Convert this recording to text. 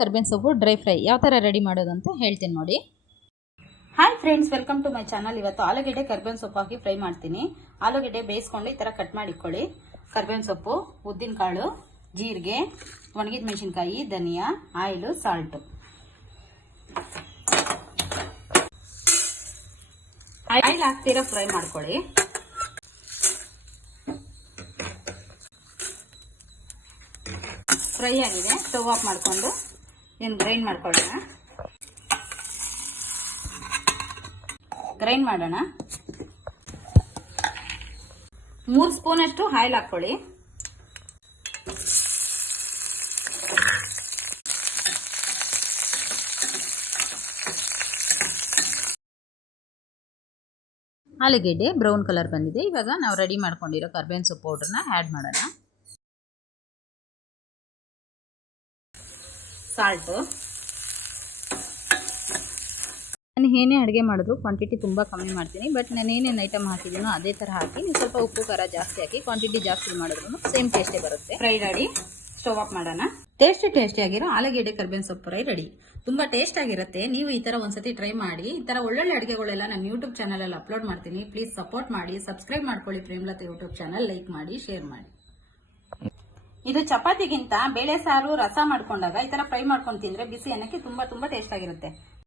ಕರ್ಬೇವಿನ ಸೊಪ್ಪು dry fry ಯಾವ ಥರ ರೆಡಿ ಮಾಡೋದು ಅಂತ ಹೇಳ್ತೀನಿ ನೋಡಿ. Hi friends, welcome to my channel. ಇವತ್ತು ಆಲೂಗೆಡ್ಡೆ ಕರ್ಬೇವಿನ ಸೊಪ್ಪು ಹಾಕಿ ಫ್ರೈ ಮಾಡ್ತೀನಿ. ಆಲೂಗೆಡ್ಡೆ ಬೇಯಿಸ್ಕೊಂಡು ಈ ಥರ ಕಟ್ ಮಾಡಿ ಇಟ್ಕೊಳ್ಳಿ. ಕರ್ಬೇವಿನ ಸೊಪ್ಪು, ಉದ್ದಿನ ಕಾಳು, ಜೀರಿಗೆ, ಒಣಗಿದ ಮೆಣಸಿನ್ಕಾಯಿ, ಧನಿಯಾ, ಆಯಿಲು, ಸಾಲ್ಟು. ಆಯಿಲ್ ಹಾಕ್ತೀರಾ ಫ್ರೈ ಮಾಡ್ಕೊಳ್ಳಿ. ಫ್ರೈ ಆಗಿದೆ, ಸ್ಟವ್ ಆಫ್ ಮಾಡಿಕೊಂಡು ಏನು ಗ್ರೈಂಡ್ ಮಾಡ್ಕೊಳ್ಳೋಣ. ಗ್ರೈಂಡ್ ಮಾಡೋಣ. 3 ಸ್ಪೂನ್ ಅಷ್ಟು ಆಯಿಲ್ ಹಾಕೊಳ್ಳಿ. ಆಲೂಗೆಡ್ಡೆ ಬ್ರೌನ್ ಕಲರ್ ಬಂದಿದೆ. ಇವಾಗ ನಾವು ರೆಡಿ ಮಾಡ್ಕೊಂಡಿರೋ ಕರ್ಬೇವಿನ ಸೊಪ್ಪು ಪೌಡ್ರನ್ನ ಆ್ಯಡ್ ಮಾಡೋಣ. ಸಾಲ್ಟು. ನಾನು ಏನೇ ಅಡುಗೆ ಮಾಡಿದ್ರು ಕ್ವಾಂಟಿಟಿ ತುಂಬ ಕಮ್ಮಿ ಮಾಡ್ತೀನಿ. ಬಟ್ ನಾನು ಏನೇನು ಐಟಮ್ ಹಾಕಿದ್ದೀನೋ ಅದೇ ಥರ ಹಾಕಿ, ನೀವು ಸ್ವಲ್ಪ ಉಪ್ಪು ಖಾರ ಜಾಸ್ತಿ ಹಾಕಿ ಕ್ವಾಂಟಿಟಿ ಜಾಸ್ತಿ ಮಾಡಿದ್ರು ಸೇಮ್ ಟೇಸ್ಟೇ ಬರುತ್ತೆ. Fry ready. ಸ್ಟವ್ ಆಫ್ ಮಾಡೋಣ. ಟೇಸ್ಟಿಯಾಗಿರೋ ಆಲೂಗೆಡ್ಡೆ ಕರ್ಬೇವಿನ ಸೊಪ್ಪು ಫ್ರೈ ರೆಡಿ. ತುಂಬ ಟೇಸ್ಟ್ ಆಗಿರುತ್ತೆ. ನೀವು ಈ ಥರ ಒಂದ್ಸತಿ ಟ್ರೈ ಮಾಡಿ. ಈ ಥರ ಒಳ್ಳೊಳ್ಳೆ ಅಡುಗೆಗಳೆಲ್ಲ ನಾನು ಯೂಟ್ಯೂಬ್ ಚಾನಲಲ್ಲಿ ಅಪ್ಲೋಡ್ ಮಾಡ್ತೀನಿ. ಪ್ಲೀಸ್ ಸಪೋರ್ಟ್ ಮಾಡಿ, ಸಬ್ಸ್ಕ್ರೈಬ್ ಮಾಡ್ಕೊಳ್ಳಿ. ಪ್ರೇಮಲತಾ ಯೂಟ್ಯೂಬ್ ಚಾನಲ್ ಲೈಕ್ ಮಾಡಿ, ಶೇರ್ ಮಾಡಿ. ಇದು ಚಪಾತಿಗಿಂತ ಬೇಳೆ ಸಾರು ರಸ ಮಾಡ್ಕೊಂಡಾಗ ಈ ತರ ಫ್ರೈ ಮಾಡ್ಕೊಂಡು ತಿಂದ್ರೆ ಬಿಸಿ ಅನ್ನಕ್ಕೆ ತುಂಬಾ ಟೇಸ್ಟ್ ಆಗಿರುತ್ತೆ.